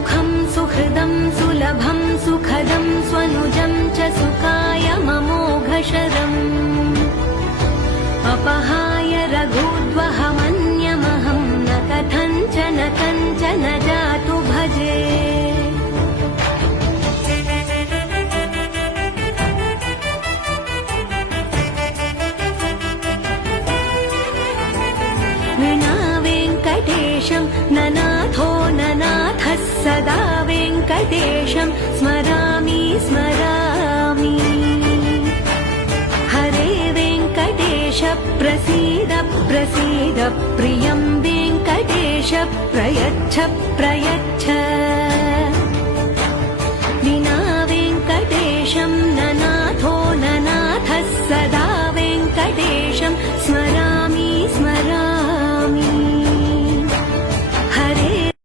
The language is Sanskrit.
सुखं सुहृदं सुलभं सुखदं स्वनुजं च सुखाय ममोघशरम् अपहाय रघुद्वहमन्यमहं न कथञ्चन जातु भजे। विना वेङ्कटेशं ननाथो ननाथः सदा वेङ्कटेशं स्मरामि स्मरामि। हरे वेङ्कटेश प्रसीद प्रसीद प्रियं वेङ्कटेश प्रयच्छ प्रयच्छ।